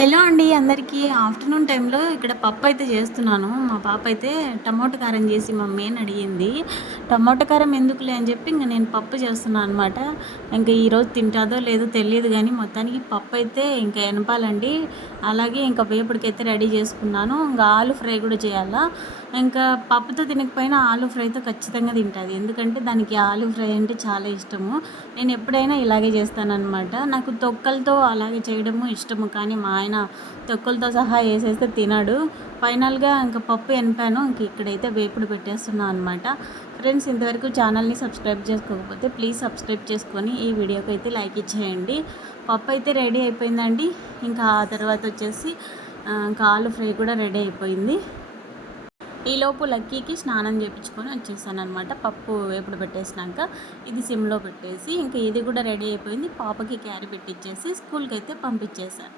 Hello అండి అందరికీ. Afternoon టైంలో ఇక్కడ పప్పు అయితే చేస్తున్నాను. మా పాప అయితే టమోటా కారం చేసి మమ్మీ అని అడిగింది. టమోటా కారం ఎందుకులే అని చెప్పి ఇంక నేను పప్పు చేస్తున్నాను అనమాట. ఇంకా ఈరోజు తింటాదో లేదో తెలియదు కానీ మొత్తానికి పప్పు అయితే ఇంకా ఎనపాలండి. అలాగే ఇంకా వేపుడికైతే రెడీ చేసుకున్నాను. ఇంకా ఆలు ఫ్రై కూడా చేయాలా. ఇంకా పప్పుతో తినకపోయినా ఆలు ఫ్రైతో ఖచ్చితంగా తింటుంది. ఎందుకంటే దానికి ఆలు ఫ్రై అంటే చాలా ఇష్టము. నేను ఎప్పుడైనా ఇలాగే చేస్తానన్నమాట. నాకు తొక్కలతో అలాగే చేయడము ఇష్టము, కానీ మా ఆయన తొక్కలతో సహా వేసేస్తే తినడు. ఫైనల్గా ఇంకా పప్పు ఎనిపాను. ఇంక ఇక్కడైతే వేపుడు పెట్టేస్తున్నాను అనమాట. ఫ్రెండ్స్, ఇంతవరకు ఛానల్ని సబ్స్క్రైబ్ చేసుకోకపోతే ప్లీజ్ సబ్స్క్రైబ్ చేసుకొని ఈ వీడియోకి అయితే లైక్ ఇచ్చేయండి. పప్పు అయితే రెడీ అయిపోయిందండి. ఇంకా ఆ తర్వాత వచ్చేసి ఇంకా ఆలు ఫ్రై కూడా రెడీ అయిపోయింది. ఈలోపు లక్కీకి స్నానం చేయించుకొని వచ్చేసాను అనమాట. పప్పు వేపుడు పెట్టేసినాక ఇది సిమ్లో పెట్టేసి ఇంకా ఇది కూడా రెడీ అయిపోయింది. పాపకి క్యారీ పెట్టించేసి స్కూల్కి అయితే పంపించేశాను.